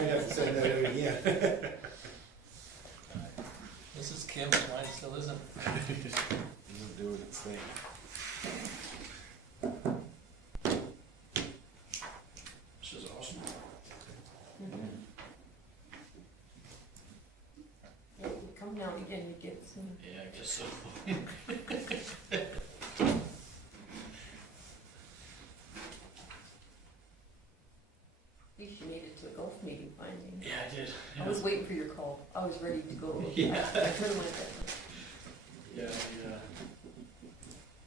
Might have to send that out again. Mrs. Kim's mine still isn't. Doesn't do its thing. This is awesome. Yeah, you come now and again, you get some. Yeah, I guess so. You made it to a golf meeting finally. Yeah, I did. I was waiting for your call. I was ready to go. Yeah. I could've went there. Yeah,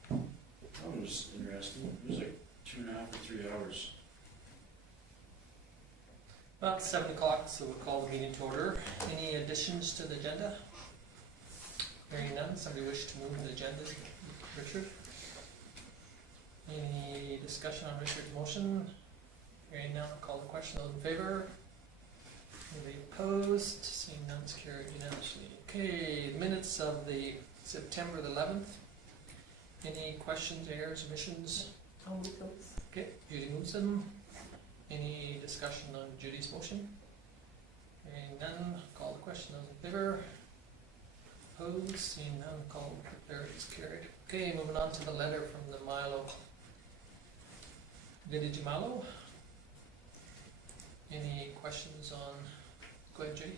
that was interesting. It was like 2.5 or 3 hours. Well, it's 7 o'clock, so we'll call the meeting to order. Any additions to the agenda? Hearing none, somebody wish to move the agenda? Richard? Any discussion on Richard's motion? Hearing none, I'll call the question. Those in favor? Anybody opposed? Seeing none, it's carried unanimously. Okay, minutes of the September the 11th. Any questions, errors, omissions? I'll move those. Okay, Judy moves them. Any discussion on Judy's motion? Hearing none, call the question. Those in favor? Opposed? Seeing none, call declare it's carried. Okay, moving on to the letter from the Milo. Vintage Milo. Any questions on? Go ahead, Judy.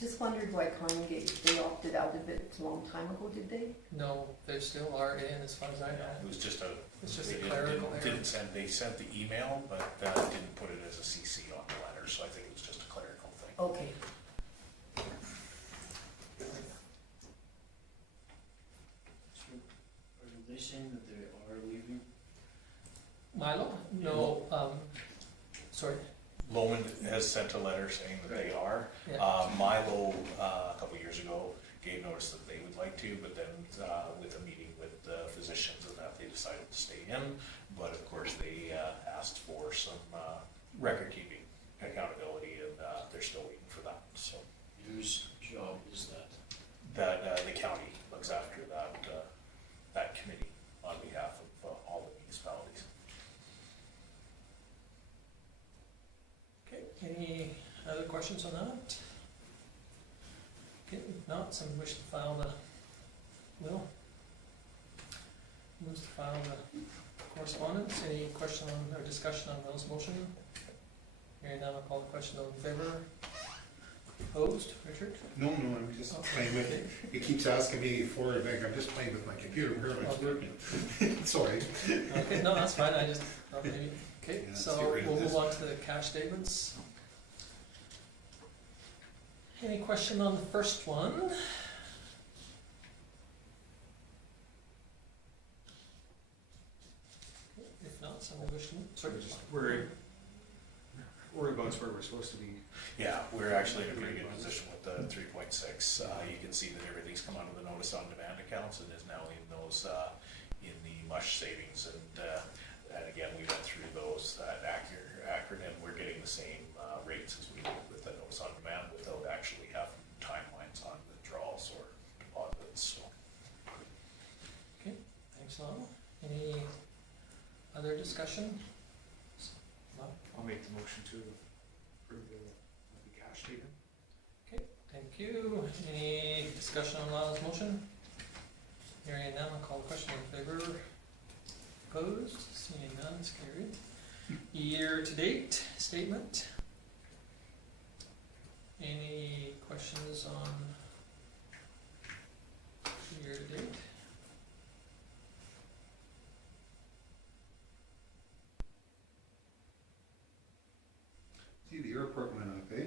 Just wondered why Conagate, they opted out of it a long time ago, did they? No, they still are in as far as I It know. was just a. It's just they a didn't- clerical error. Didn't send, they sent the email, but didn't put it as a CC on the letter, so I think it was just a clerical thing. Okay. So, are they saying that they are leaving? Milo? No, sorry. Loman has sent a letter saying that they are. Yeah. Milo, a couple years ago, gave notice that they would like to, but then with a meeting with the physicians and that, they decided to stay in. But of course, they asked for some record keeping accountability, and they're still waiting for that. So Whose job is that? that the county looks after that committee on behalf of all the municipalities. Okay, any other questions on that? Okay, if not, someone wish to file the will? Moves to file the correspondence. Any question on, or discussion on Will's motion? Hearing none, I'll call the question. Those in favor? Opposed? Richard? No, I'm just playing with it. It keeps asking me for it, I'm just playing with my computer, apparently it's working. Sorry. Okay, no, that's fine, I just thought maybe, okay, Yeah, let's so get rid of we'll this. move on to the cash statements. Any question on the first one? Okay, if not, someone wish to move, sorry. Whereabouts where we're supposed to be. Yeah, we're actually in a pretty good position with the 3.6. You can see that everything's come out of the notice on demand accounts and is now in those, in the MUSH savings. And again, we went through those, that acronym, we're getting the same rates as we did with the notice on demand without actually having timelines on withdrawals or deposits, so. Okay, thanks, Lon. Any other discussion? No? I'll make the motion to approve the cash statement. Okay, thank you. Any discussion on Lana's motion? Hearing none, I'll call the question. In favor? Opposed? Seeing none, it's carried. Year-to-date statement. Any questions on year-to-date? See, the airport went up, eh?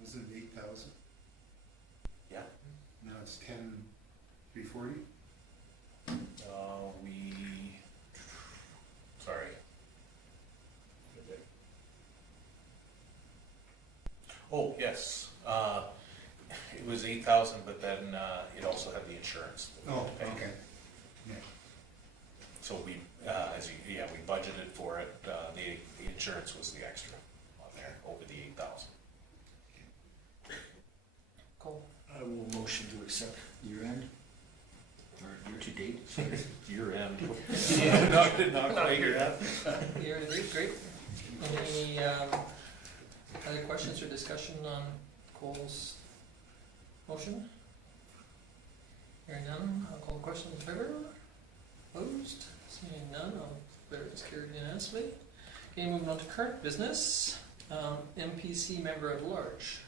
Was it 8,000? Yeah. Now it's 10,340? Sorry. Oh, yes. It was 8,000, but then it also had the insurance. that we Oh, had to pay. okay. Yeah. So we, we budgeted for it. The insurance was the extra on there over the 8,000. Cool. I will motion to accept year end, or year to date? Year end. Yeah, not quite year end. Year to date, great. Any other questions or discussion on Cole's motion? Hearing none, I'll call the question in favor. Opposed? Seeing none, I'll declare it carried unanimously. Okay, moving on to current business. MPC Member-At-Large.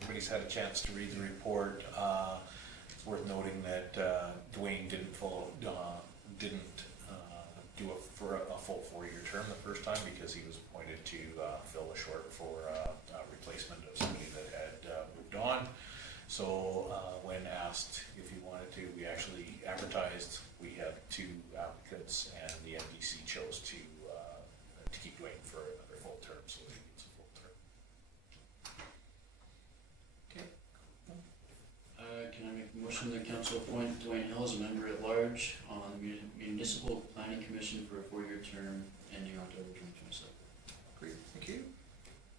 Everybody's had a chance to read the report. It's worth noting that Dwayne didn't do it for a full 4-year term the first time because he was appointed to fill a short for replacement of somebody that had moved on. So when asked if he wanted to, we actually advertised. We had 2 applicants, and the MPC chose to keep Dwayne for another full term, so he gets a full term. Can I make a motion that council appoint Dwayne Hill as a member-at-large on the Municipal Planning Commission for a 4-year term ending October 2027? Great, thank you.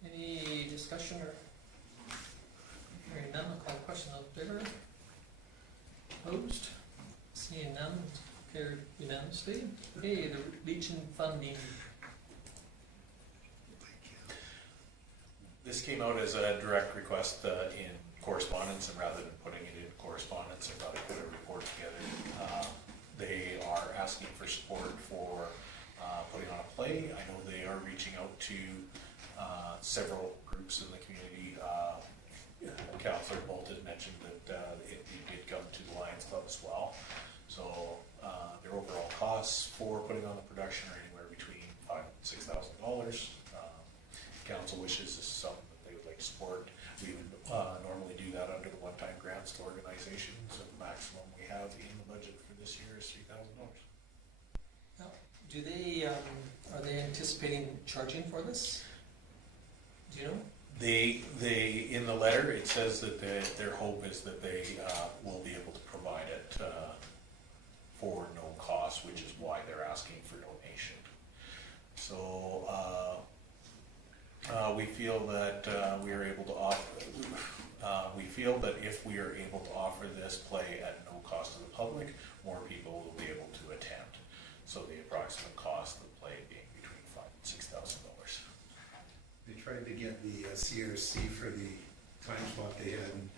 Any discussion or hearing none, I'll call the question in favor. Opposed? Seeing none, carried unanimously. Okay, the Legion funding. This came out as a direct request in correspondence, and rather than putting it in correspondence, I thought I put a report together. They are asking for support for putting on a play. I know they are reaching out to several groups in the community. Councillor Reports mentioned that it did come to the Lions Club as well. So their overall costs for putting on the production are anywhere between $5,000 and $6,000. Council wishes this is something that they would like to support. We would normally do that under the one-time grants to organizations, and the maximum we have in the budget for this year is $3,000. Do they, are they anticipating charging for this? Do you know? They in the letter, it says that their hope is that they will be able to provide it for no cost, which is why they're asking for donation. So we feel that we are able to offer. We feel that if we are able to offer this play at no cost to the public, more people will be able to attend. So the approximate cost of the play being between $5,000 and $6,000. They tried to get the CRC for the time slot they had,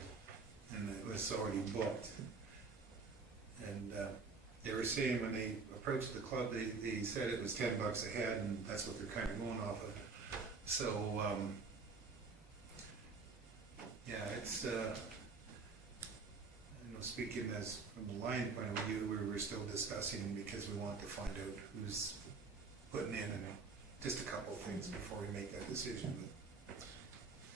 and it was already booked. And they were saying when they approached the club, they said it was $10 a head, and that's what they're kind of going off of. So, yeah, it's, speaking as from the Lion point of view, we were still discussing because we want to find out who's putting in and just a couple of things before we make that decision.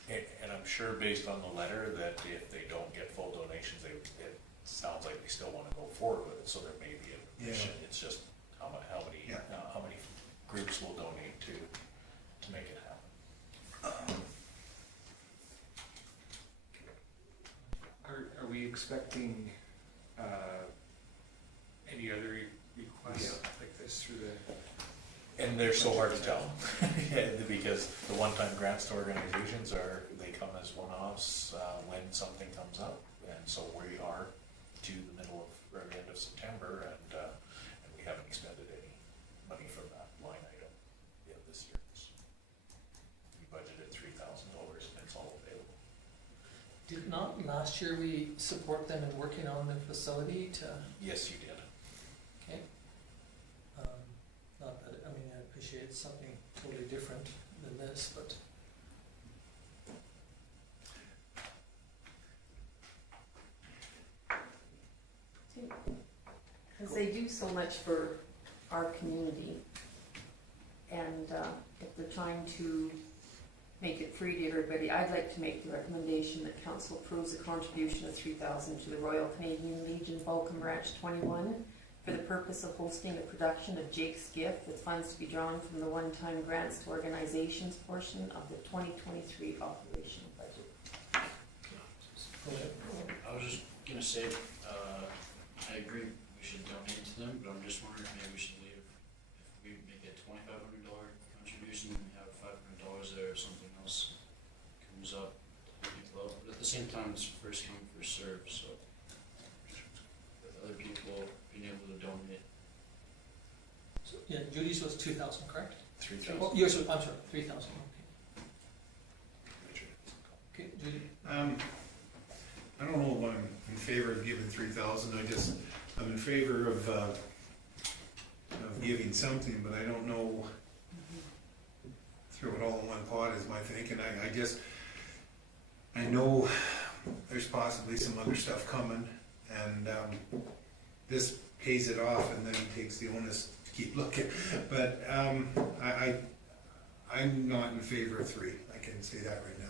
And I'm sure based on the letter that if they don't get full donations, it sounds like they still want to go forward with it, so there may be a mission. Yeah. It's just how many groups will donate to make it happen. Are we expecting any other requests like this through the? And they're so hard to tell, because the one-time grants to organizations they come as one-offs when something comes up, and so we are to the middle of or the end of September, and we haven't expended any money from that line item yet this year. We budgeted $3,000, and it's all available. Did not last year we support them in working on the facility to? Yes, you did. Okay. Not that, I mean, I appreciate something totally different than this, but. Because they do so much for our community, and if they're trying to make it free to everybody, I'd like to make the recommendation that council approves a contribution of $3,000 to the Royal Canadian Legion Vulcan Ranch 21 for the purpose of hosting a production of Jake's Gift, with funds to be drawn from the one-time grants to organizations portion of the 2023 operational budget. I was just gonna say, I agree we should donate to them, but I'm just wondering if maybe we should leave, if we make a $2,500 contribution, and we have $500 there, or something else comes up, but at the same time, it's first come, first served, so. other people being able to donate. So, yeah, Judy's was 2,000, correct? 3,000. Oh, yours was, I'm sorry, 3,000. Okay, Judy. I don't know if I'm in favor of giving 3,000, I'm in favor of giving something, but I don't know, throw it all in one pot is my thinking. I know there's possibly some other stuff coming, and this pays it off and then takes the onus to keep looking. But I'm not in favor of 3, I can say that right now.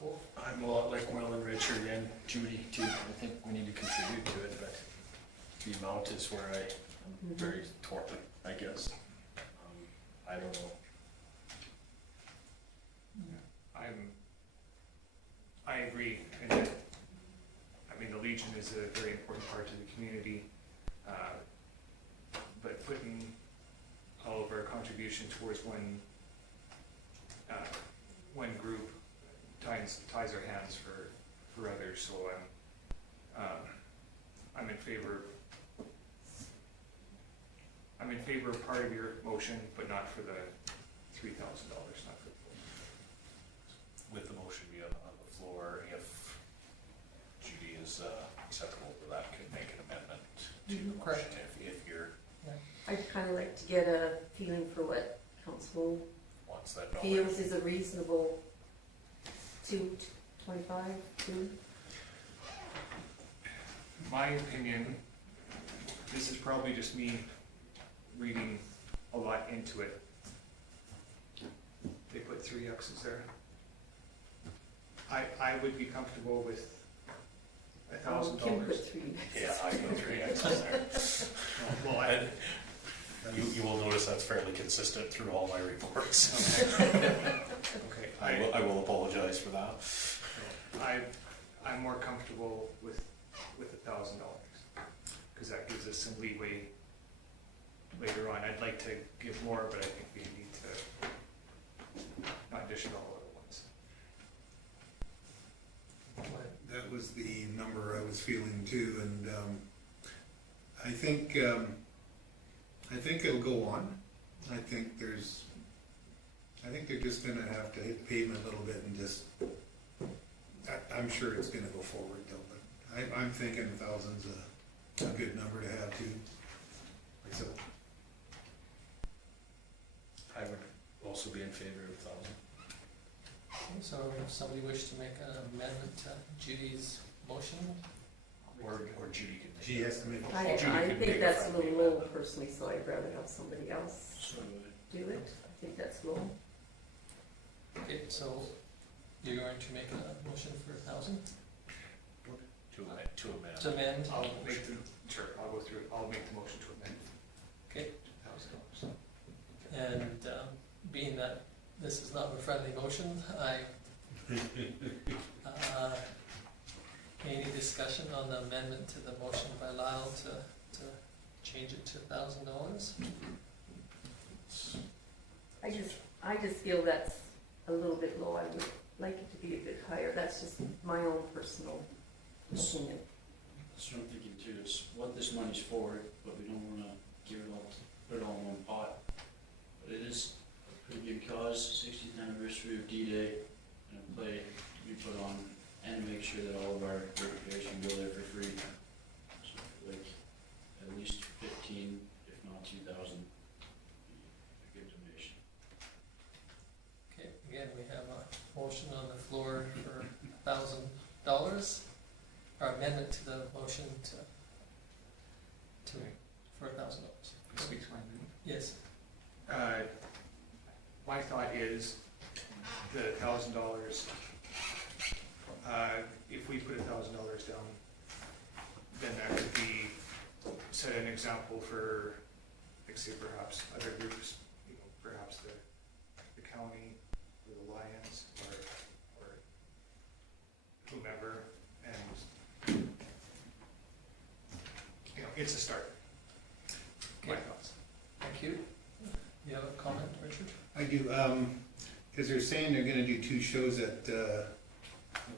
Cool. I'm a lot like Will and Richard and Judy too. I think we need to contribute to it, but the amount is where I'm very torn, I guess. I don't know. I agree, and that, I mean, the Legion is a very important part of the community, but putting all of our contribution towards one group ties our hands for others, so I'm in favor. I'm in favor of part of your motion, but not for the $3,000, not for the With the motion be on the floor, if Judy is acceptable to that, could make an amendment to the motion Correct. if you're, I'd kind of like to get a feeling for what council wants that number. feels is a reasonable 225, 2. My opinion, this is probably just me reading a lot into it. They put 3 X's there. I would be comfortable with Kim put $1,000. 3. Yeah, I go 3 X's there. Well, And you will notice that's fairly consistent through all my reports. okay. I will apologize for that. I'm more comfortable with $1,000 because that gives us some leeway later on. I'd like to give more, but I think we need to not dish it all at once. That was the number I was feeling too, and I think it'll go on. I think they're just gonna have to hit the pavement a little bit and just, I'm sure it's gonna go forward though, but I'm thinking 1,000's a good number to have too. So, I would also be in favor of 1,000. So if somebody wished to make an amendment to Judy's motion, Or Judy can. she has to make, I Judy can make think a that's a friendly little low amendment. personally, so I'd rather have somebody else So do it. I think that's low. okay, so you're going to make a motion for 1,000 To amend. to amend? I'll make the, sure, I'll go through it. I'll make the motion to amend. Okay. $1,000. And being that this is not a friendly motion, any discussion on the amendment to the motion by Lyle to change it to $1,000? I just feel that's a little bit low. I would like it to be a bit higher. That's just my own personal opinion. that's what I'm thinking too, is what this money's for, but we don't wanna give it all, put it all in one pot. But it is a pretty big cause, 60th anniversary of D-Day, and a play to be put on, and to make sure that all of our repairs can go there for free. So like, at least 15, if not 2,000, a good donation. Okay, again, we have a motion on the floor for $1,000, or amendment to the motion for $1,000. Speak to my amendment. Yes. My thought is the $1,000, if we put $1,000 down, then that could be, set an example for, like say perhaps other groups, you know, perhaps the county, or the Lions, or whomever, and, you know, it's a start. My Okay. thoughts. Thank you. You have a comment, Richard? I do, because they're saying they're gonna do 2 shows at,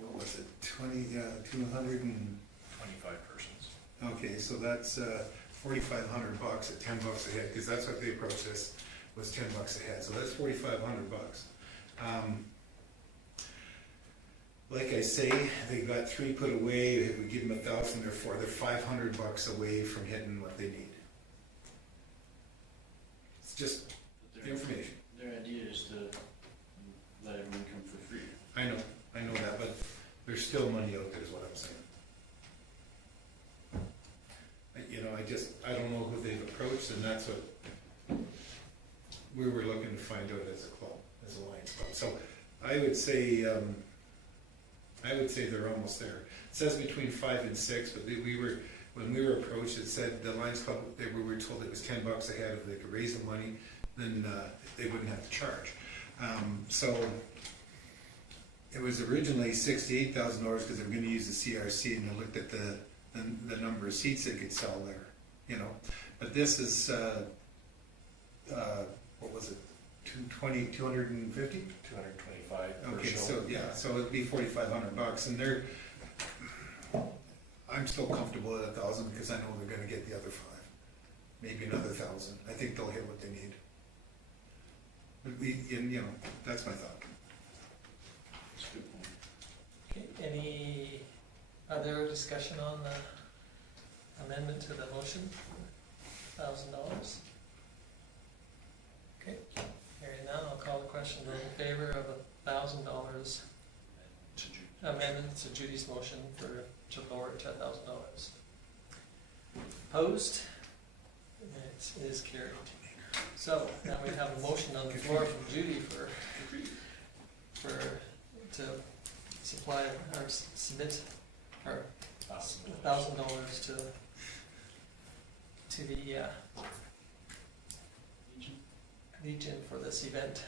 what was it, 200 and, 25 persons. okay, so that's $4,500 at $10 a head, because that's what they approached us, was $10 a head, so that's $4,500. Like I say, they got 3 put away, if we give them 1,000, they're $500 away from hitting what they need. It's just But the their, information. their idea is to let everyone come for free. I know that, but there's still money out there is what I'm saying. You know, I don't know who they've approached, and that's what we were looking to find out as a club, as a Lions Club. So I would say they're almost there. It says between 5 and 6, but when we were approached, it said the Lions Club, we were told it was $10 a head. If they could raise the money, then they wouldn't have to charge. So it was originally $68,000 because they were going to use the CRC, and they looked at the number of seats they could sell there, you know. But this is, what was it, 250? 225 per Okay, show. so, yeah, so it'd be $4,500, and I'm still comfortable at 1,000 because I know they're gonna get the other 5, maybe another 1,000. I think they'll hit what they need. But you know, that's my thought. That's a good point. Okay, any other discussion on the amendment to the motion? $1,000? Okay, hearing none, I'll call the question. Those in favor of $1,000 To Judy. amendment to Judy's motion to lower it to $1,000. Opposed? It is carried. So now we have a motion on the floor from Judy to supply or submit our $1,000 to the Legion for this event.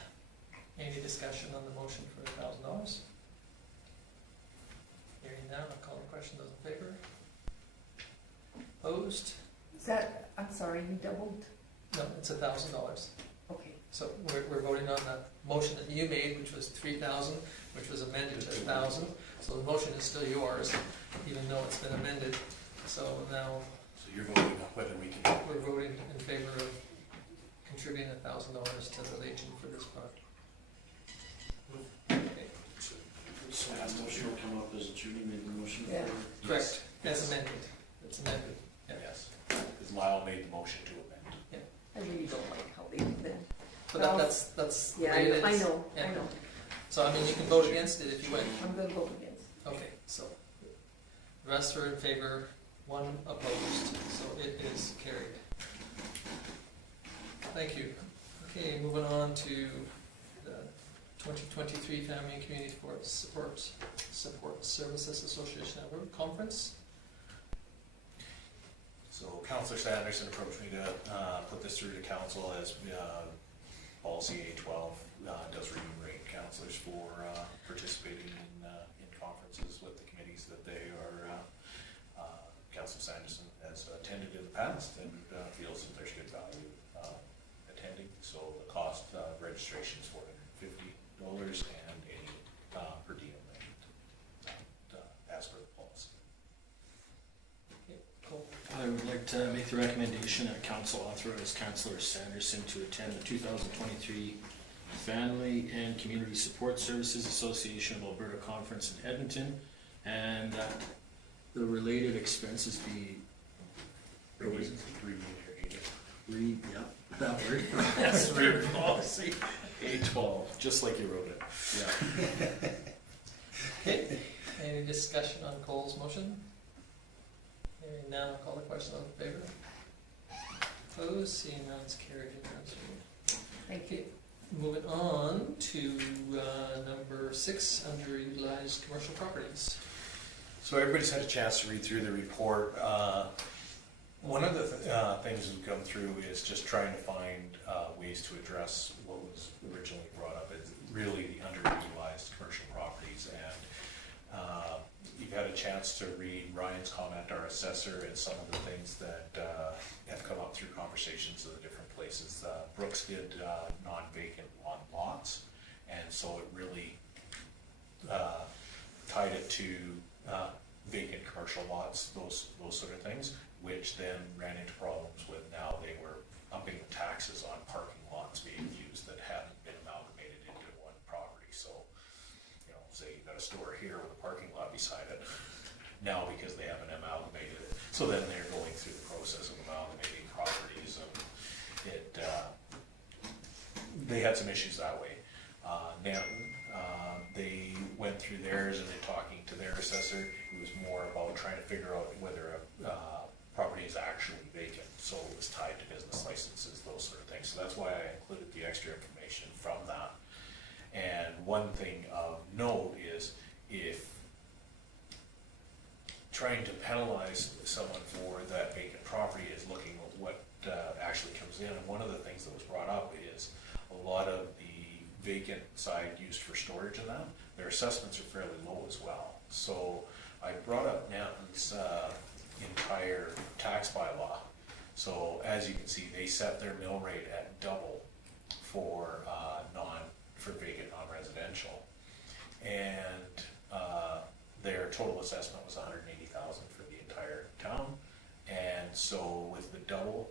Any discussion on the motion for $1,000? Hearing none, I'll call the question. Those in favor? Opposed? Is that, I'm sorry, you doubled? No, it's $1,000. Okay. So we're voting on the motion that you made, which was 3,000, which was amended to 1,000. So the motion is still yours, even though it's been amended. So now So you're voting on whether we can. we're voting in favor of contributing $1,000 to the Legion for this project. Okay, So that motion will come up as Judy made the motion Yeah. for. correct, Yes. as amended. It's amended. Yeah. Yes, because Milo made the motion to amend. I really don't like how they did that. So Well, that's the Yeah, way it I is. know, I Yeah. know. So I mean, you can vote against it if you win. I'm gonna vote against. Okay, so the rest are in favor, 1 opposed, so it is carried. Thank you. Okay, moving on to the 2023 Family and Community Support Services Association Alberta Conference. So Councillor Sanderson approached me to put this through to council as policy A12 does remunerate councillors for participating in conferences with the committees that they are, Councillor Sanderson has attended in the past and feels that there's good value attending. So the cost of registration is $450 and any per diem rate as per the policy. Okay, cool. I would like to make the recommendation that council authorize Councillor Sanderson to attend the 2023 Family and Community Support Services Association of Alberta Conference in Edmonton, and that the related expenses be Remunerated. that word. That's weird policy. A12, just like you wrote it. Yeah. Okay, any discussion on Cole's motion? Hearing none, I'll call the question. All in favor? Opposed? Seeing none, it's carried unanimously. Thank you. Moving on to number 6, underutilized commercial properties. So everybody's had a chance to read through the report. One of the things we've come through is just trying to find ways to address what was originally brought up as really the underutilized commercial properties. And you've had a chance to read Ryan's comment, our assessor, and some of the things that have come up through conversations of the different places. Brooks did non-vacant on lots, and so it really tied it to vacant commercial lots, those sort of things, which then ran into problems with now they were upping the taxes on parking lots being used that hadn't been amalgamated into one property. So, say you got a store here with a parking lot beside it, now because they haven't amalgamated it. So then they're going through the process of amalgamating properties, and they had some issues that way. Nanton, they went through theirs and they're talking to their assessor. It was more about trying to figure out whether a property is actually vacant, so it was tied to business licenses, those sort of things. So that's why I included the extra information from that. And one thing of note is, if trying to penalize someone for that vacant property is looking at what actually comes in, and one of the things that was brought up is a lot of the vacant side used for storage and that, their assessments are fairly low as well. So I brought up Nanton's entire tax bylaw. So as you can see, they set their mill rate at double for vacant non-residential, and their total assessment was $180,000 for the entire town. And so with the double,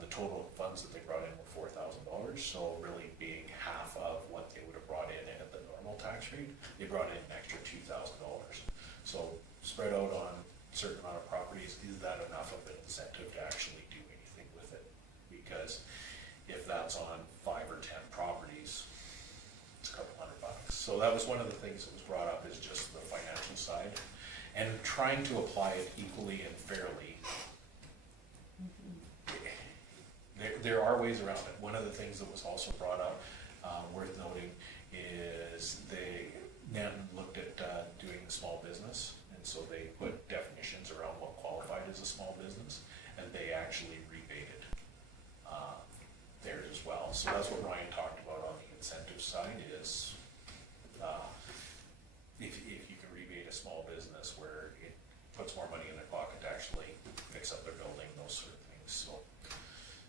the total funds that they brought in were $4,000. So really being half of what they would have brought in at the normal tax rate, they brought in an extra $2,000. So spread out on a certain amount of properties, is that enough of an incentive to actually do anything with it? Because if that's on 5 or 10 properties, it's a couple $100. So that was one of the things that was brought up, is just the financial side, and trying to apply it equally and fairly. There are ways around it. One of the things that was also brought up, worth noting, is Nanton looked at doing the small business, and so they put definitions around what qualified as a small business, and they actually rebated theirs as well. So that's what Ryan talked about on the incentive side, is if you can rebate a small business where it puts more money in their pocket to actually fix up their building, those sort of things.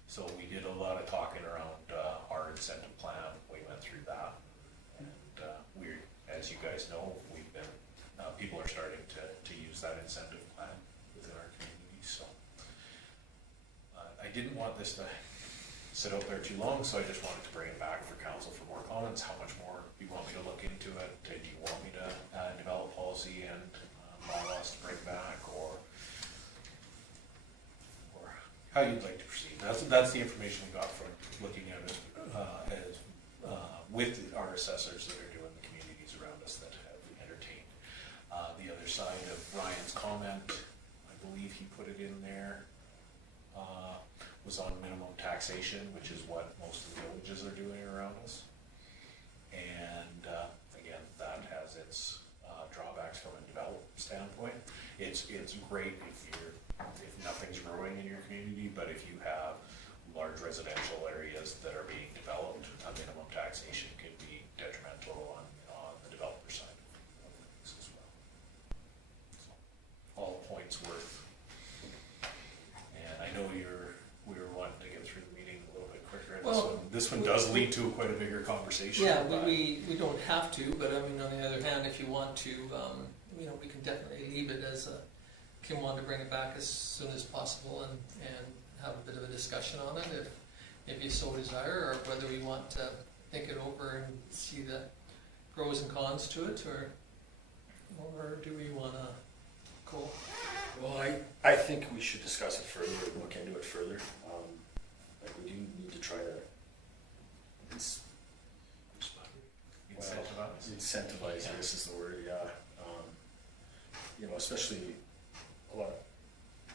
So we did a lot of talking around our incentive plan. We went through that, and as you guys know, we've been people are starting to use that incentive plan within our community. So I didn't want this to sit out there too long, so I just wanted to bring it back for council for more comments. How much more you want me to look into it? Do you want me to develop policy and bylaws to bring back, or how you'd like to proceed? That's the information we got from looking at it with our assessors that are doing the communities around us that have entertained. The other side of Ryan's comment, I believe he put it in there, was on minimum taxation, which is what most of the villages are doing around us. And again, that has its drawbacks from a development standpoint. It's great if nothing's growing in your community, but if you have large residential areas that are being developed, a minimum taxation could be detrimental on the developer side of things as well. So, all points worth. And I know we were wanting to get through the meeting a little bit quicker. Well, this one does lead to quite a bigger conversation. Yeah, but we don't have to, but I mean, on the other hand, if you want to, we can definitely leave it as Kim wanted to bring it back as soon as possible and have a bit of a discussion on it if you so desire, or whether we want to think it over and see the pros and cons to it, or do we want to go? Well, I think we should discuss it further, look into it further. We do need to try to incentivize, I guess is the word, yeah. Especially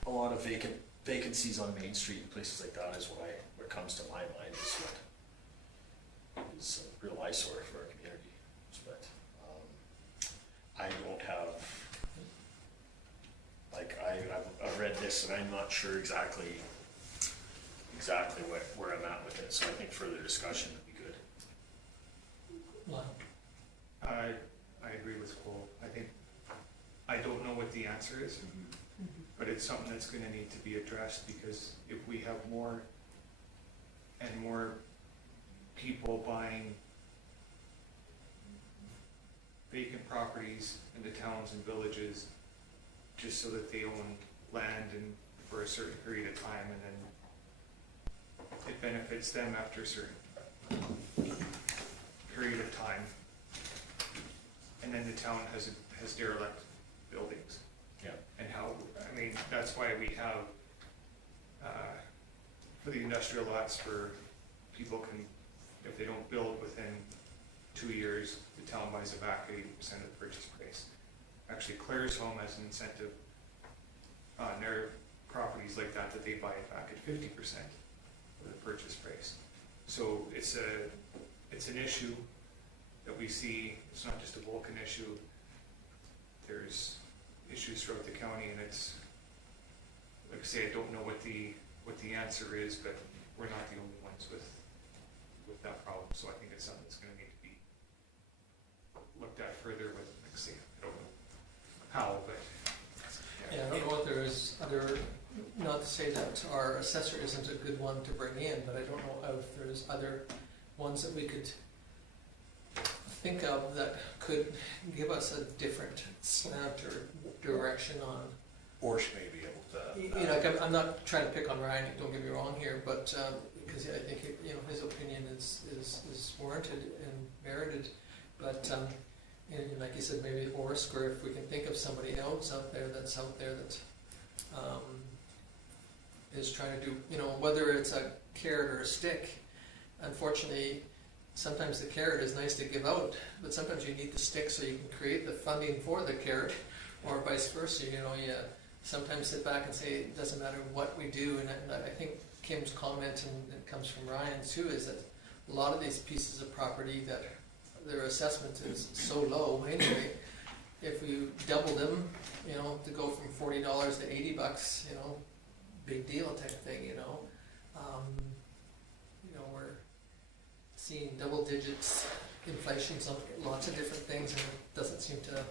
a lot of vacancies on Main Street and places like that is what comes to my mind is a real eyesore for our community. But I don't have, I've read this and I'm not sure exactly where I'm at with it, so I think further discussion would be good. Wow. I agree with Cole. I don't know what the answer is, but it's something that's going to need to be addressed, because if we have more and more people buying vacant properties in the towns and villages just so that they own land and for a certain period of time, and then it benefits them after a certain period of time. And then the town has derelict buildings. Yeah. And how, I mean, that's why we have, for the industrial lots, for people can, if they don't build within 2 years, the town buys it back at 80% of the purchase price. Actually, Claire's Home has an incentive on their properties like that, that they buy it back at 50% of the purchase price. So it's an issue that we see. It's not just a Vulcan issue. There's issues throughout the county, and it's, like I say, I don't know what the answer is, but we're not the only ones with that problem. So I think it's something that's going to need to be looked at further with, like I say, I don't know how, but Yeah, I don't know if there is other, not to say that our assessor isn't a good one to bring in, but I don't know if there's other ones that we could think of that could give us a different slant or direction on. Or she may be able to. You know, like I'm not trying to pick on Ryan, don't get me wrong here, but, because I think, you know, his opinion is warranted and merited, but, and like you said, maybe Orsk, or if we can think of somebody else out there that is trying to do, you know, whether it's a carrot or a stick. Unfortunately, sometimes the carrot is nice to give out, but sometimes you need the stick so you can create the funding for the carrot, or vice versa. You know, you sometimes sit back and say it doesn't matter what we do, and I think Kim's comment, and it comes from Ryan too, is that a lot of these pieces of property that their assessment is so low anyway, if we double them, you know, to go from $40 to $80, you know, big deal type thing, you know. You know, we're seeing double digits inflation on lots of different things, and it doesn't seem to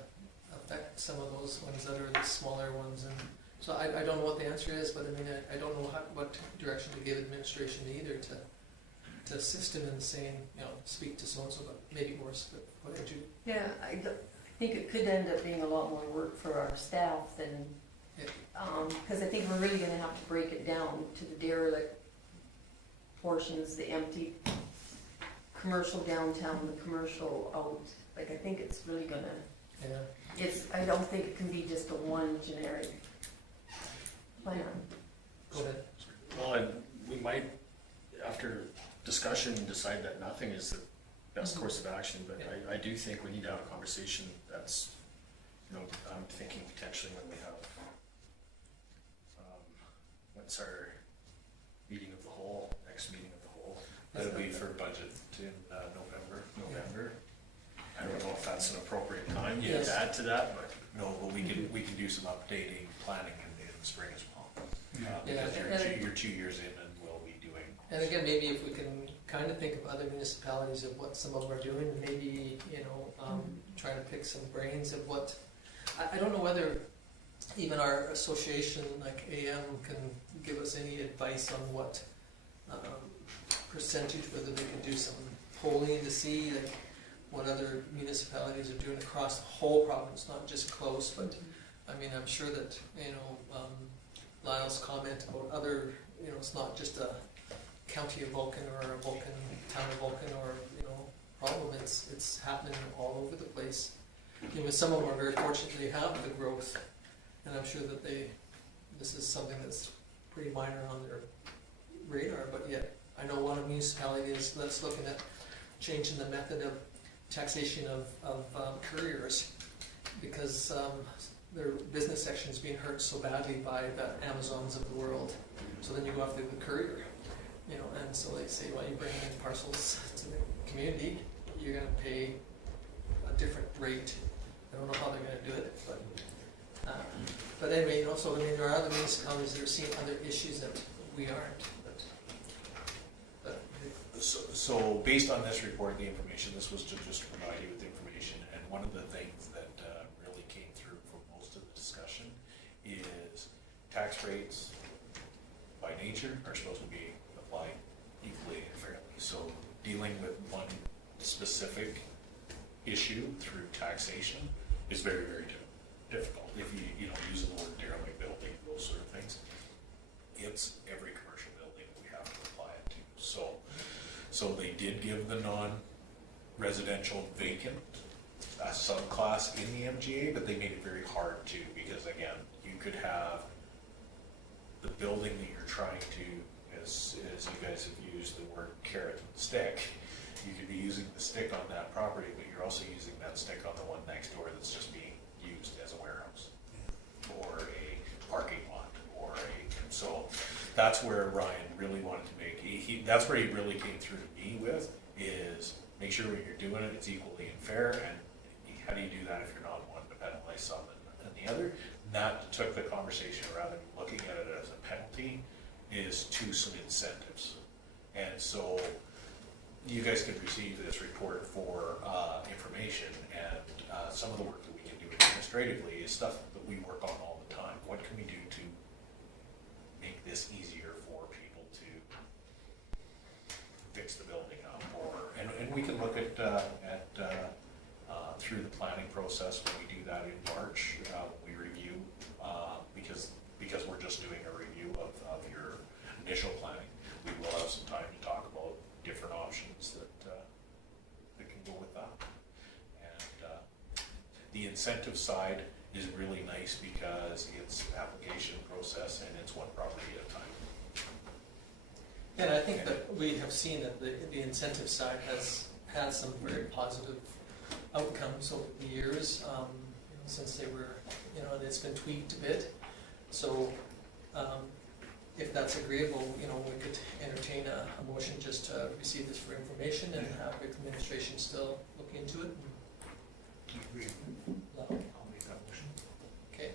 affect some of those ones that are the smaller ones. And so I don't know what the answer is, but I mean, I don't know what direction to give administration either to assist him in saying, you know, speak to so-and-so, but maybe worse, but what did you? Yeah, I think it could end up being a lot more work for our staff than, because I think we're really gonna have to break it down to the derelict portions, the empty commercial downtown, the commercial out. Like, I think it's really gonna, Yeah. I don't think it can be just a one generic plan. Go ahead. Well, and we might, after discussion, decide that nothing is the best course of action, but Yeah. I do think we need to have a conversation that's, you know, I'm thinking potentially when we have, what's our meeting of the whole, next meeting of the whole? That'll be for budget in November. November. I don't know if that's an appropriate time Yes. to add to that, but No, but we can do some updating, planning in the spring as well. Yeah, Because and- you're 2 years in and we'll be doing. And again, maybe if we can kind of think of other municipalities of what some of them are doing, maybe, you know, trying to pick some brains of what, I don't know whether even our association, like AM, can give us any advice on what percentage, whether they can do some polling to see like what other municipalities are doing across the whole province, not just close, but I mean, I'm sure that, you know, Lyle's comment about other, you know, it's not just a county of Vulcan or a Vulcan, town of Vulcan, or, you know, problem. It's happening all over the place. You know, some of them are very fortunate they have the growth, and I'm sure that this is something that's pretty minor on their radar, but yet I know one of municipalities that's looking at changing the method of taxation of couriers, because their business section is being hurt so badly by the Amazons of the world. So then you go after the courier, you know, and so they say, well, you bring in parcels to the community, you're going to pay a different rate. I don't know how they're going to do it, but anyway, you know, so I mean, there are other municipalities that are seeing other issues that we aren't. So based on this report, the information, this was to just provide you with information, and one of the things that really came through for most of the discussion is tax rates by nature are supposed to be applied equally and fairly. So dealing with one specific issue through taxation is very, very difficult. If you know, using the word derelict building, those sort of things, it's every commercial building we have to apply it to. So they did give the non-residential vacant a subclass in the MGA, but they made it very hard to, because again, you could have the building that you're trying to, as you guys have used the word carrot and stick, you could be using the stick on that property, but you're also using that stick on the one next door that's just being used as a warehouse or a parking lot so that's where Ryan really wanted to make, that's where he really came through to me with, is make sure when you're doing it, it's equally and fair, and how do you do that if you're not one to penalize some and the other? And that took the conversation, rather than looking at it as a penalty, is to some incentives. And so you guys can receive this report for information, and some of the work that we can do administratively is stuff that we work on all the time. What can we do to make this easier for people to fix the building up? And we can look at through the planning process when we do that in March, we review, because we're just doing a review of your initial planning. We will have some time to talk about different options that can go with that. And the incentive side is really nice because it's application process and it's one property at a time. And I think that we have seen that the incentive side has had some very positive outcomes over the years, since they were, and it's been tweaked a bit. So if that's agreeable, we could entertain a motion just to receive this for information and have the administration still look into it. I'll make that motion. Okay,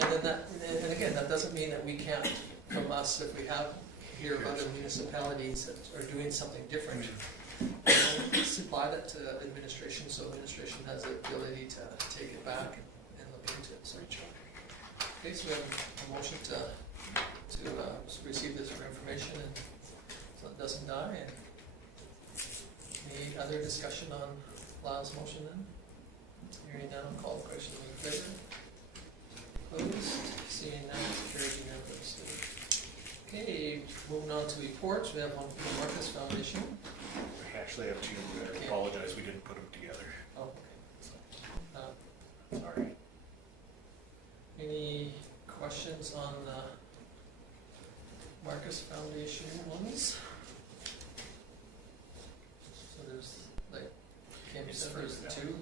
and then and again, that doesn't mean that we can't, from us, if we have here other municipalities that are doing something different, supply that to administration, so administration has the ability to take it back and look into it. So, okay, so we have a motion to receive this for information, and so it doesn't die. And any other discussion on Lyle's motion then? Hearing none, I'll call the question in favor. Opposed? Seeing none, carried unanimously. Okay, moving on to reports. We have one from the Marquis Foundation. We actually have two. I Okay. apologize, we didn't put them together. Oh, okay. Sorry. Any questions on Marquis Foundation ones? So there's, like, Kim It's said, there's further down. two.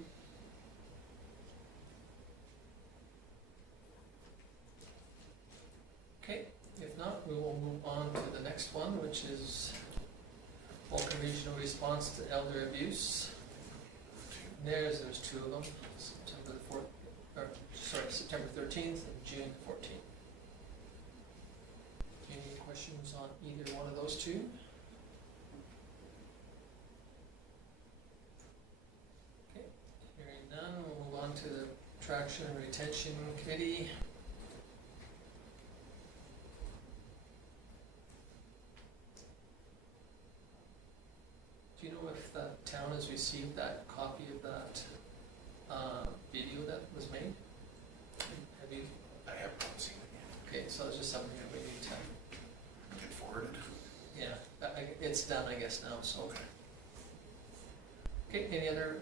Okay, if not, we will move on to the next one, which is Vulcan Regional Response to Elder Abuse. And there's two of them, September 13th and June 14th. Any questions on either one of those two? Okay, hearing none, we'll move on to the Attraction and Retention Committee. Do you know if the town has received that copy of that video that was made? Have you? I have not seen it Okay, so it's just something that we need to, yet. Get forwarded. yeah, it's done, I guess, now, so. Okay. Okay, any other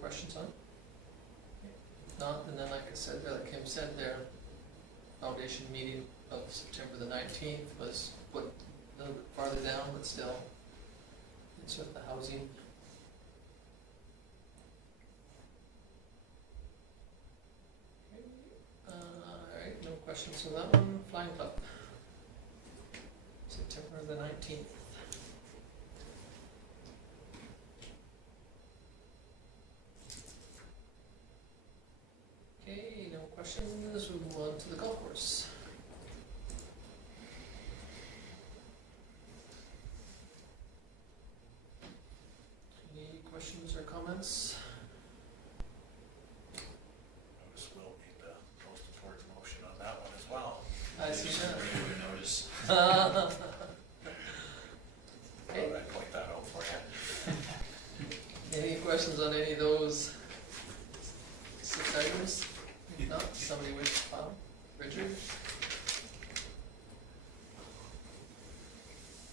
questions on it? If not, and then like I said, like Kim said, their foundation meeting of September the 19th was put a little bit farther down, but still, it's with the housing. Alright, no questions on that one. Flying Club, September the 19th. Okay, no questions, we move on to the golf course. Any questions or comments? Notice Will made the most important motion on that one as well. I see Just that. read your notice. Okay, Thought I'd point that out for you. any questions questions on any of those 6 items? If not, somebody wish to file? Richard?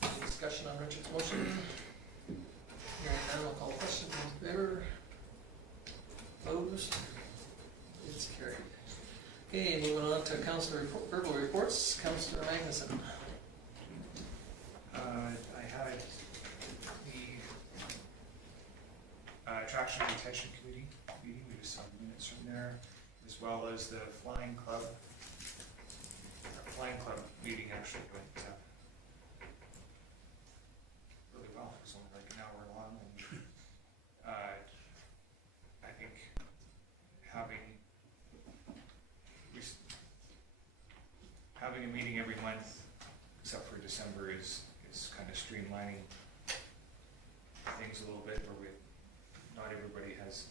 Any discussion on Richard's motion? Hearing none, I'll call the question. Those in favor? Opposed? It's carried. Okay, moving on to Councillor verbal reports. Councillor Magnuson. I had the Attraction and Retention Committee meeting, we just saw minutes from there, as well as the Flying Club. Our Flying Club meeting actually went really well, it was only like an hour long, and I think having a meeting every month, except for December, is kind of streamlining things a little bit, where not everybody has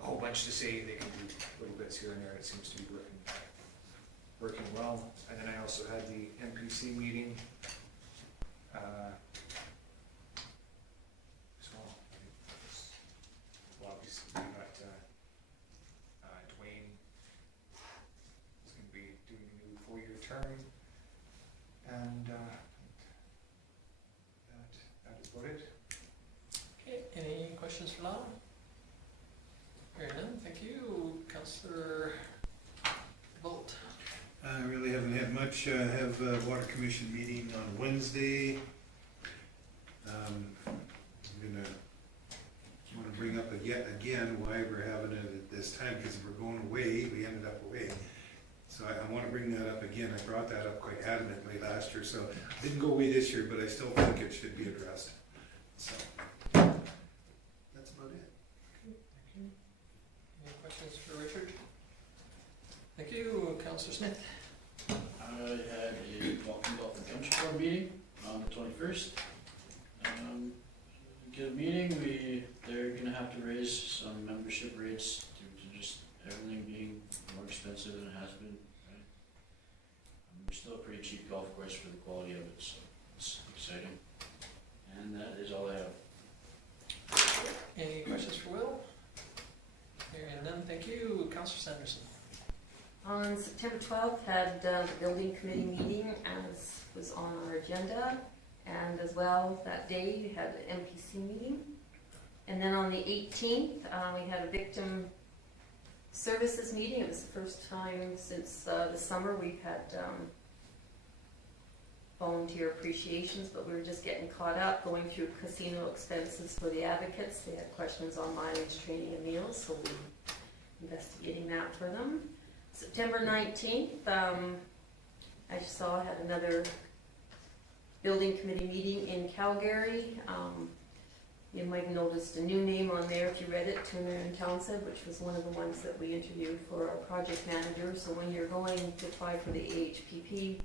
a whole bunch to say. They can do little bits here and there. It seems to be working well. And then I also had the MPC meeting as well. Well, obviously we got Dwayne is going to be doing a new 4-year term, and that is about it. Okay, any questions for Lyle? Hearing none, thank you. Councillor Volt. I really haven't had much. I have a Water Commission meeting on Wednesday. I'm gonna want to bring up yet again why we're having it at this time, because we're going away. We ended up away. So I want to bring that up again. I brought that up quite adamantly last year, so I didn't go away this year, but I still think it should be addressed. So that's about it. Any questions for Richard? Thank you. Councillor Smith. I had a Vulcan Country Club meeting on the 21st. Good meeting. They're gonna have to raise some membership rates due to just everything being more expensive than it has been. Right? We're still a pretty cheap golf course for the quality of it, so it's exciting. And that is all I have. Any questions for Will? Hearing none, thank you. Councillor Sanderson. On September 12th, had the building committee meeting as was on our agenda, and as well that day we had an MPC meeting. And then on the 18th, we had a victim services meeting. It was the first time since the summer we've had volunteer appreciations, but we were just getting caught up going through casino expenses for the advocates. They had questions on mileage, training, and meals, so we're investigating that for them. September 19th, I just saw I had another building committee meeting in Calgary. You might have noticed a new name on there if you read it, Turner and Townsend, which was one of the ones that we interviewed for our project manager. So when you're going to apply for the AHPP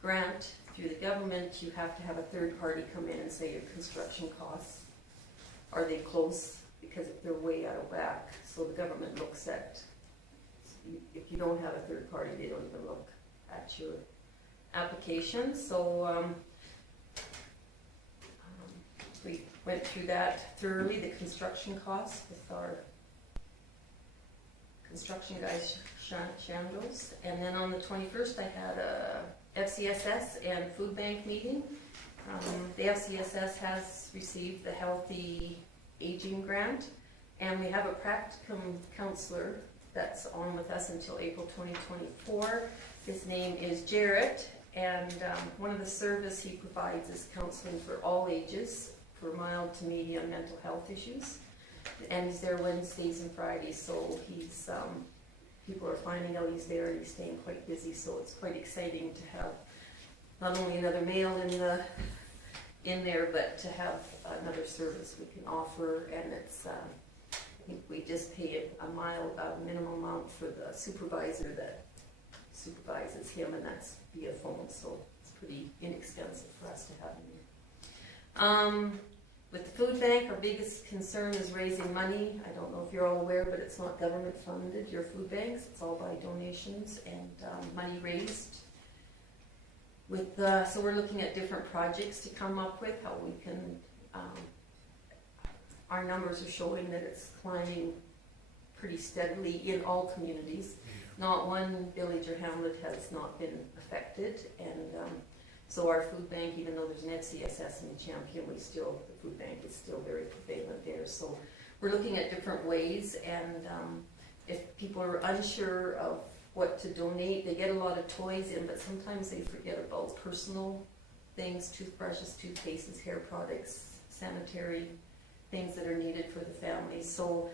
grant through the government, you have to have a third party come in and say your construction costs, are they close? Because if they're way out of whack, so the government looks at, if you don't have a third party, they don't even look at your application. So we went through that thoroughly, the construction costs with our construction guys, Shandros. And then on the 21st, I had a FCSS and food bank meeting. The FCSS has received the Healthy Aging Grant, and we have a practicum counselor that's on with us until April 2024. His name is Jarrett, and one of the service he provides is counseling for all ages for mild to medium mental health issues. And he's there Wednesdays and Fridays, so he's people are finding out he's there and he's staying quite busy, so it's quite exciting to have not only another male in there, but to have another service we can offer. And it's I think we just pay a minimum amount for the supervisor that supervises him, and that's via phone, so it's pretty inexpensive for us to have him here. With the food bank, our biggest concern is raising money. I don't know if you're all aware, but it's not government funded, your food banks. It's all by donations and money raised. So we're looking at different projects to come up with, how we can our numbers are showing that it's climbing pretty steadily in all communities. Not one village or hamlet has not been affected, and so our food bank, even though there's an FCSS in Champion, the food bank is still very prevalent there. So we're looking at different ways, and if people are unsure of what to donate, they get a lot of toys in, but sometimes they forget about personal things, toothbrushes, toothpastes, hair products, sanitary things that are needed for the family. So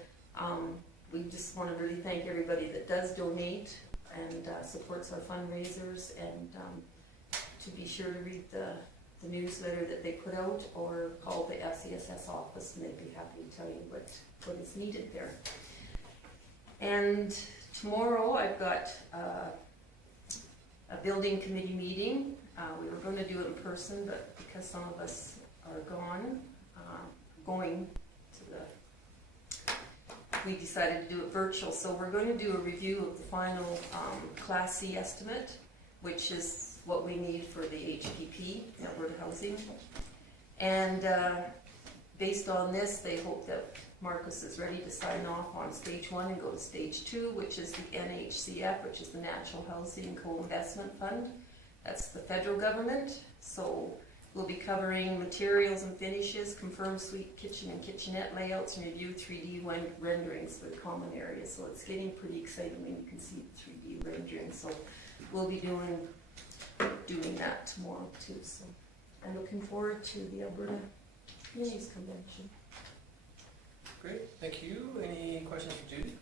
we just want to really thank everybody that does donate and supports our fundraisers, and to be sure to read the newsletter that they put out or call the FCSS office, and they'd be happy to tell you what is needed there. And tomorrow I've got a building committee meeting. We were going to do it in person, but because some of us are going to we decided to do it virtual. So we're going to do a review of the final Class C estimate, which is what we need for the HPP, Alberta Housing. And based on this, they hope that Marcus is ready to sign off on stage 1 and go to stage 2, which is the NHCF, which is the Natural Housing Co-Investment Fund. That's the federal government. So we'll be covering materials and finishes, confirm suite, kitchen and kitchenette layouts, and review 3D renderings for the common areas. So it's getting pretty exciting when you can see the 3D renderings. So we'll be doing that tomorrow too. So I'm looking forward to the Alberta Communities Convention. Great, thank you. Any questions for Judy?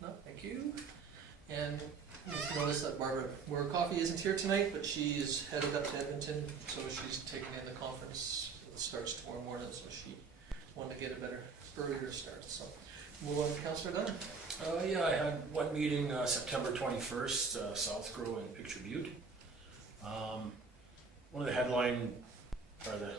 No, thank you. And you've noticed that Barbara Coffee isn't here tonight, but she's headed up to Edmonton, so she's taking in the conference that starts tomorrow morning, so she wanted to get a better, earlier start. So move on to Councillor Dunn. Yeah, I had one meeting September 21st, South Grow in Picture Butte. One of the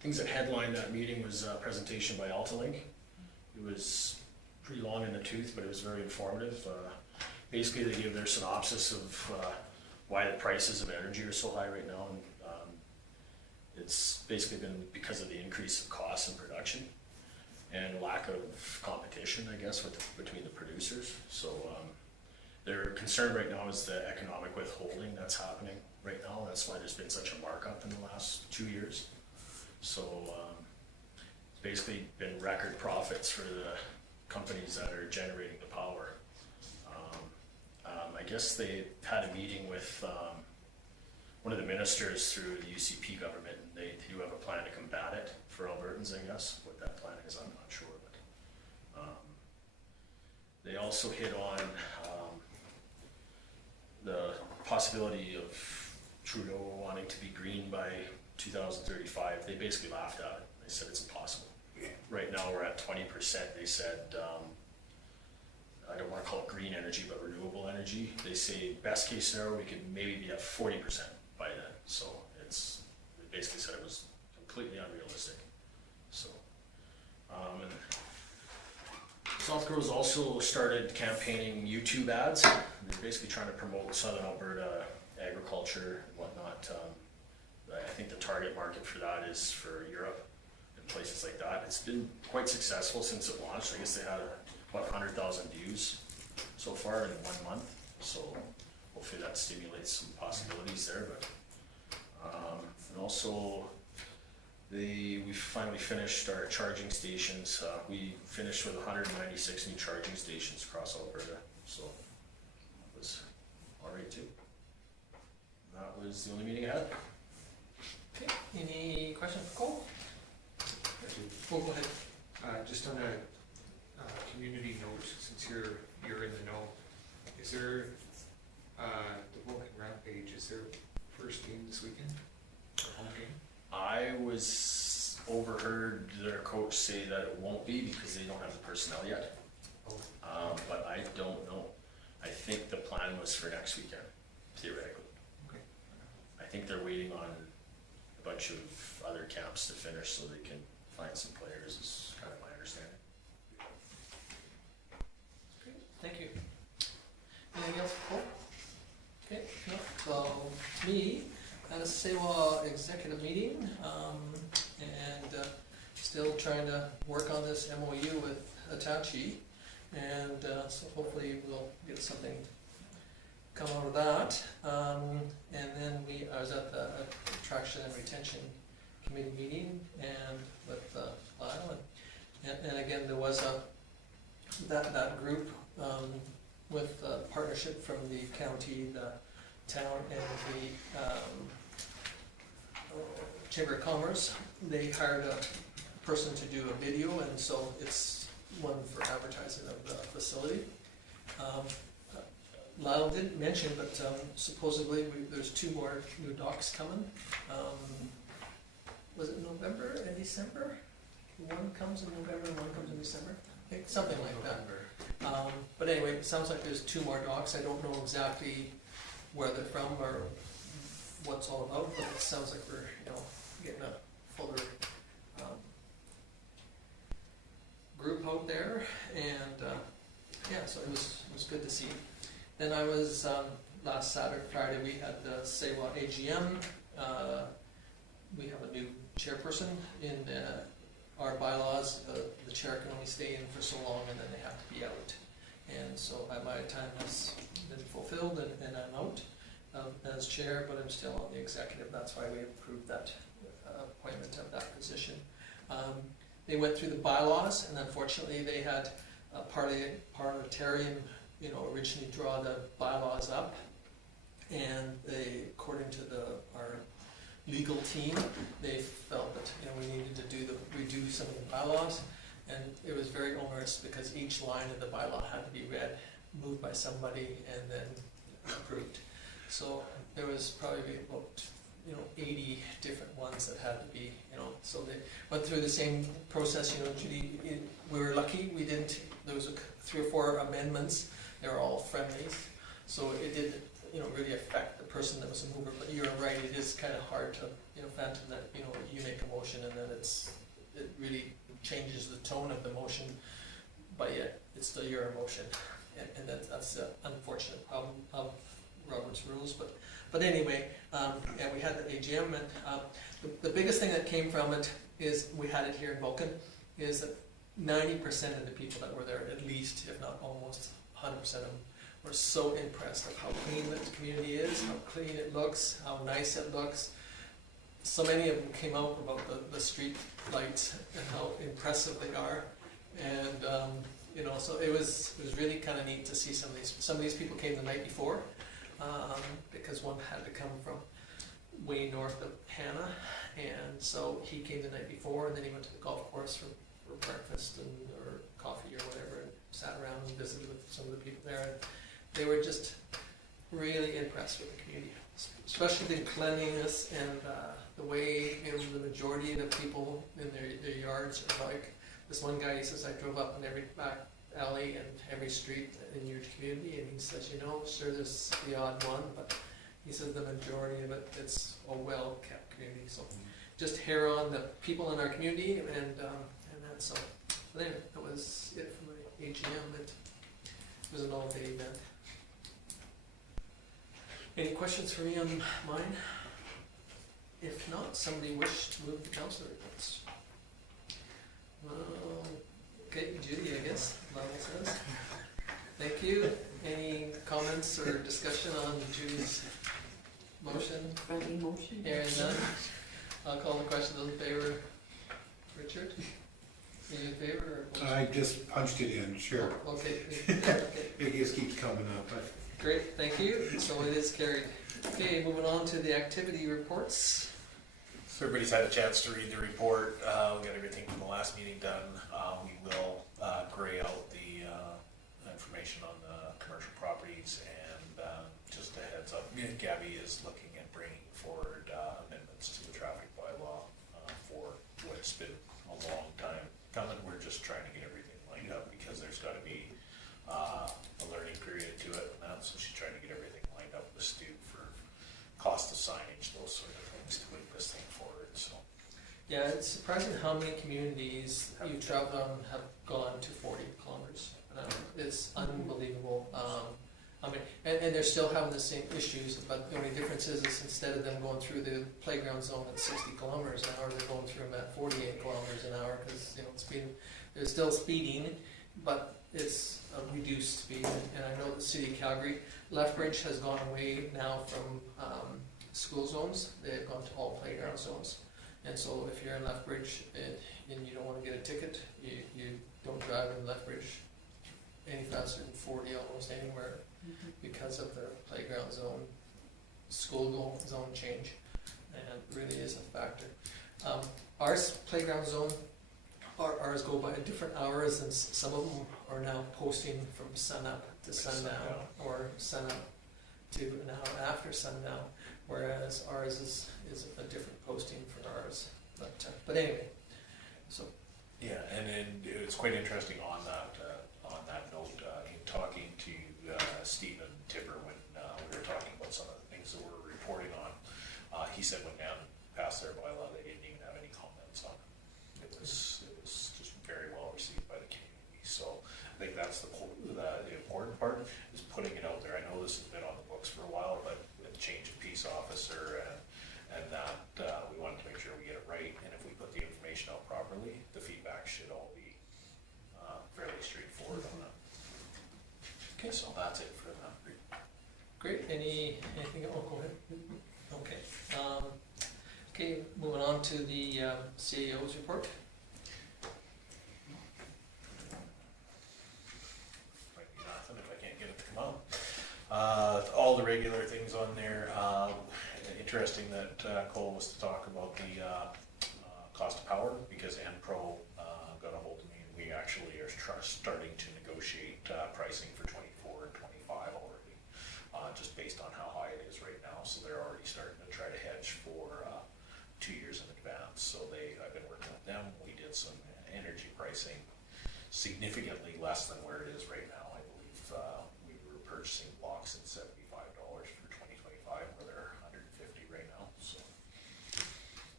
things that headlined that meeting was a presentation by Altalink. It was pretty long in the tooth, but it was very informative. Basically, they gave their synopsis of why the prices of energy are so high right now, and it's basically been because of the increase of costs in production and lack of competition, I guess, between the producers. So their concern right now is the economic withholding that's happening right now. That's why there's been such a markup in the last 2 years. So it's basically been record profits for the companies that are generating the power. I guess they had a meeting with one of the ministers through the UCP government, and they do have a plan to combat it for Albertans, I guess. What that plan is, I'm not sure. But they also hit on the possibility of Trudeau wanting to be green by 2035. They basically laughed at it. They said it's impossible. Right now we're at 20%. They said, I don't want to call it green energy, but renewable energy. They say best case scenario, we could maybe be at 40% by then. So they basically said it was completely unrealistic. So, and South Grow's also started campaigning YouTube ads. They're basically trying to promote Southern Alberta agriculture and whatnot. I think the target market for that is for Europe and places like that. It's been quite successful since it launched. I guess they had about 100,000 views so far in 1 month. So hopefully that stimulates some possibilities there. But and also we finally finished our charging stations. We finished with 196 new charging stations across Alberta. So that was all right too. That was the only meeting I had. Okay, any questions for Cole? Oh, go ahead. Just on a community note, since you're in the know, is there the Vulcan Rampage? Is there first game this weekend? Or home game? I was overheard their coach say that it won't be because they don't have the personnel yet. Oh. But I don't know. I think the plan was for next weekend, theoretically. Okay. I think they're waiting on a bunch of other camps to finish so they can find some players, is kind of my understanding. Great, thank you. Anything else for Cole? Okay, no. So me, at a SEWA executive meeting, and still trying to work on this MOU with Hitachi, and so hopefully we'll get something come out of that. And then I was at the Attraction and Retention Committee meeting and with Lyle, and again, there was that group with partnership from the county, the town, and the Chamber of Commerce. They hired a person to do a video, and so it's one for advertising of the facility. Lyle didn't mention, but supposedly there's 2 more new docks coming. Was it November and December? One comes in November and one comes in December? I think something like that. But anyway, it sounds like there's 2 more docks. I don't know exactly where they're from or what's all about, but it sounds like we're getting a fuller group out there, and so it was good to see. Then I was last Friday we had the Sewa AGM. We have a new chairperson in our bylaws. The chair can only stay in for so long, and then they have to be out. And so my time has been fulfilled, and I'm out as chair, but I'm still on the executive. That's why we approved that appointment of that position. They went through the bylaws, and unfortunately they had a parliamentarian, originally draw the bylaws up, and they, according to our legal team, they felt that we needed to redo some of the bylaws, and it was very onerous because each line of the bylaw had to be read, moved by somebody, and then approved. So there was probably about 80 different ones that had to be, so they went through the same process. Judy, we were lucky. We didn't. There was 3 or 4 amendments. They were all friendlies, so it didn't, really affect the person that was a mover. But you're right. It is kind of hard to, phantom that, you make a motion and then it really changes the tone of the motion, but yet it's still your emotion, and that's the unfortunate problem of Robert's rules. But anyway, we had the AGM, and the biggest thing that came from it is we had it here in Vulcan, is that 90% of the people that were there, at least, if not almost 100% of them, were so impressed of how clean the community is, how clean it looks, how nice it looks. So many of them came out about the street lights and how impressive they are, and so it was really kind of neat to see some of these people came the night before, because one had to come from way north of Hannah, and so he came the night before, and then he went to the golf course for breakfast or coffee or whatever, and sat around and visited with some of the people there, and they were just really impressed with the community, especially the cleanliness and the way the majority of the people in their yards are like. This one guy, he says, I drove up in every back alley and every street in your community, and he says, sure, there's the odd one, but he says the majority of it, it's a well-kept community. So just hair on the people in our community, and that's so. But anyway, that was it for my AGM. It was an all-day event. Any questions for me on mine? If not, somebody wish to move the councillor reports. Okay, Judy, I guess, Lyle says. Thank you. Any comments or discussion on Judy's motion? Friendly motion. Hearing none. I'll call the question. Those in favor? Richard? Are you in favor? Or I just punched it in, sure. Okay. Okay. It just keeps coming up. Great, thank you. So it is carried. Okay, moving on to the activity reports. So everybody's had a chance to read the report. We got everything from the last meeting done. We will gray out the information on the commercial properties, and just a heads up, Gabby is looking at bringing forward amendments to the traffic bylaw for what's been a long time coming. We're just trying to get everything lined up because there's got to be a learning period to it, and so she's trying to get everything lined up with Stu for cost of signage, those sort of things to move this thing forward. So Yeah, it's surprising how many communities you travel on have gone to 40 kilometers. It's unbelievable. I mean, and they're still having the same issues, but the only difference is instead of them going through the playground zone at 60 kilometers an hour, they're going through them at 48 kilometers an hour, because, they're still speeding, but it's a reduced speed. And I know the city of Calgary, Lethbridge has gone away now from school zones. They've gone to all playground zones. And so if you're in Lethbridge and you don't want to get a ticket, you don't drive in Lethbridge any faster than 40 almost anywhere, because of the playground zone, school zone change, and it really is a factor. Ours playground zone, ours go by different hours, and some of them are now posting from sunup to sundown, or sunup to an hour after sundown, whereas ours is a different posting for ours. But anyway, so. Yeah, and then it's quite interesting on that note, in talking to Stephen Tipper when we were talking about some of the things that we're reporting on, he said when Dan passed their bylaw, they didn't even have any comments on it. It was just very well received by the community. So I think that's the important part, is putting it out there. I know this has been on the books for a while, but with the change of peace officer and that, we wanted to make sure we get it right. And if we put the information out properly, the feedback should all be fairly straightforward on that. Okay. So that's it for that. Great. Anything? Oh, go ahead. Okay. Okay. Moving on to the CAO's report. Might be nothing if I can't get it to come out. All the regular things on there. Interesting that Cole was to talk about the cost of power, because Enpro got a hold of me, and we actually are starting to negotiate pricing for 24 and 25 already, just based on how high it is right now. So they're already starting to try to hedge for 2 years in advance. So I've been working with them. We did some energy pricing significantly less than where it is right now. I believe we were purchasing blocks at $75 for 2025, where they're $150 right now.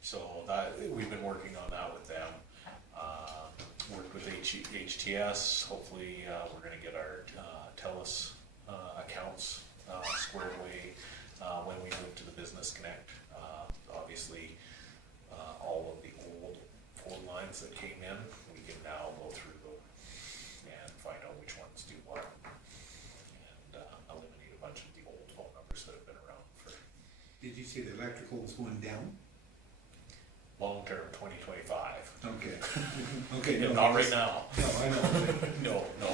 So that, we've been working on that with them. Worked with HTS. Hopefully, we're going to get our TELUS accounts squared away when we move to the Business Connect. Obviously, all of the old phone lines that came in, we can now go through them and find out which ones do what, and eliminate a bunch of the old phone numbers that have been around for. Did you see the electrical was going down? Long term, 2025. Okay. Okay. No, Not right now. No, I know. No.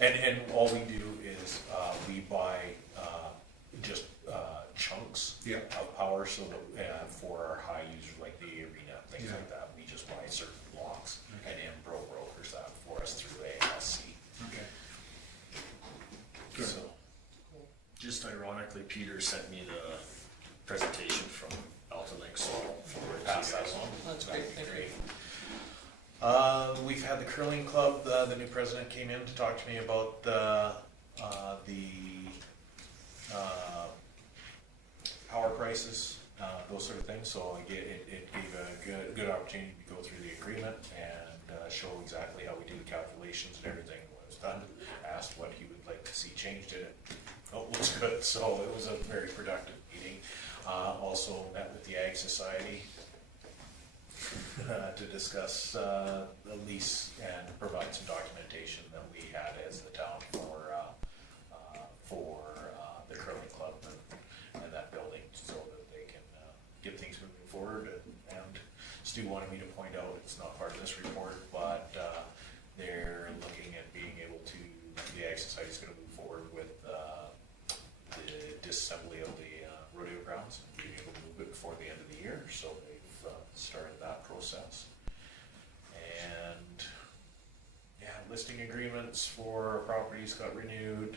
And all we do is we buy just chunks Yeah. of power, so that for our high users like the arena, things like that, we just buy certain blocks, Okay. and Enpro brokers that for us through ALC. Okay. Good. So Just ironically, Peter sent me the presentation from Alta Link, so pass that along. That's That'd great. be Thank you. We've had the curling club. The new president came in to talk to me about the power prices, those sort of things. So it gave a good opportunity to go through the agreement and show exactly how we do the calculations and everything was done. Asked what he would like to see changed in it. Oh, it was good. So it was a very productive meeting. Also met with the Ag Society to discuss the lease and provide some documentation that we had as the town for the curling club and that building, so that they can get things moving forward. And Stu wanted me to point out, it's not part of this report, but they're looking at being able to, the Ag Society is going to move forward with the disassembly of the rodeo grounds, and being able to move it before the end of the year. So they've started that process. And yeah, listing agreements for properties got renewed.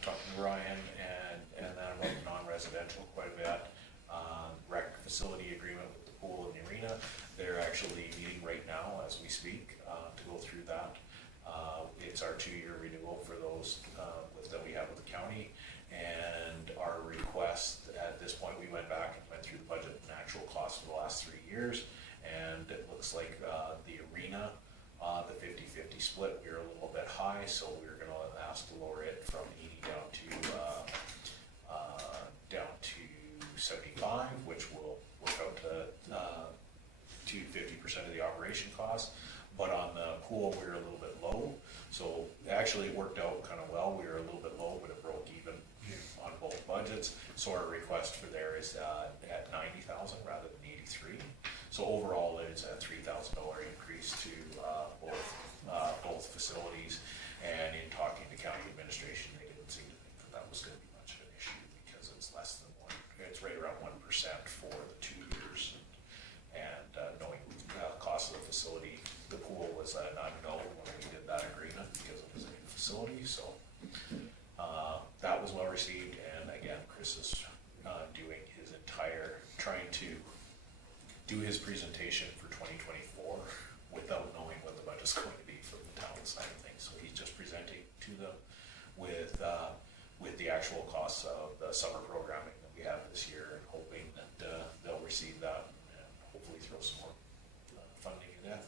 Talking to Ryan and then about the non-residential quite a bit. Rec facility agreement with the pool and the arena. They're actually meeting right now as we speak to go through that. It's our 2-year renewal for those that we have with the county. And our request at this point, we went back and went through the budget and actual cost for the last 3 years, and it looks like the arena, the 50-50 split, we were a little bit high, so we were going to ask to lower it from 80 down to $275, which will work out to 50% of the operation cost. But on the pool, we were a little bit low, so actually it worked out kind of well. We were a little bit low, but it broke even on both budgets. So our request for there is at $90,000 rather than $83,000. So overall, it's a $3,000 increase to both facilities. And in talking to county administration, they didn't seem to think that was going to be much of an issue because it's less than it's right around 1% for the 2 years. And knowing cost of the facility, the pool was an unknown when we did that agreement because it was a new facility. So that was well received. And again, Chris is doing his trying to do his presentation for 2024 without knowing what the budget's going to be from the town side of things. So he's just presenting to them with the actual costs of the summer programming that we have this year, and hoping that they'll receive that and hopefully throw some more funding in that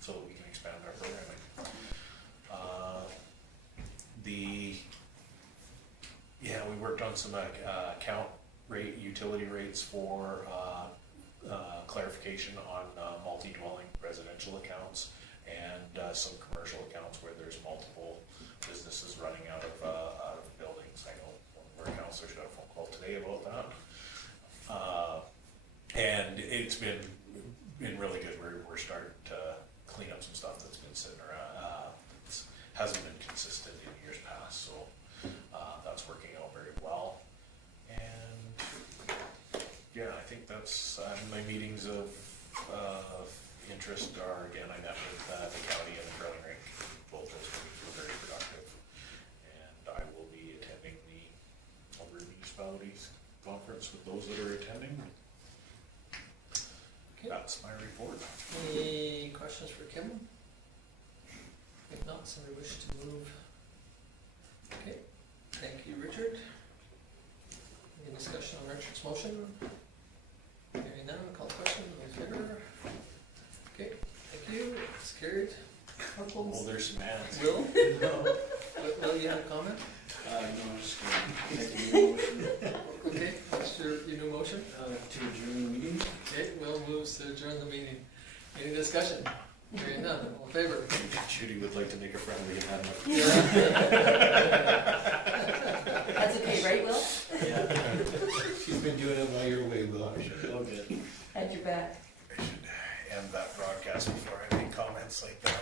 so that we can expand our programming. We worked on some account rate, utility rates for clarification on multi-dwelling residential accounts and some commercial accounts where there's multiple businesses running out of buildings. I know one of our councillors got a phone call today about that. And it's been really good. We're starting to clean up some stuff that's been sitting around. Hasn't been consistent in years past, so that's working out very well. And yeah, I think that's my meetings of interest are, again, I met with the county and the curling rink. Both those meetings were very productive. And I will be attending the Alberta Municipalities Conference with those that are attending. Okay. That's my report. Any questions for Kim? If not, somebody wish to move? Okay, thank you, Richard. Any discussion on Richard's motion? Hearing none, call the question, all in favor? Okay, thank you, it's carried. Well, there's some ads. Will? Will, you have a comment? No, I'm just gonna make a new motion Okay, what's your new motion? to adjourn the meeting. Okay, Will moves to adjourn the meeting. Any discussion? Hearing none, all in favor? Judy would like to make a friendly amendment. That's okay, right, Will? Yeah. She's been doing it while you're away, Will. All good. Had your back. I should end that broadcast before I make comments like that.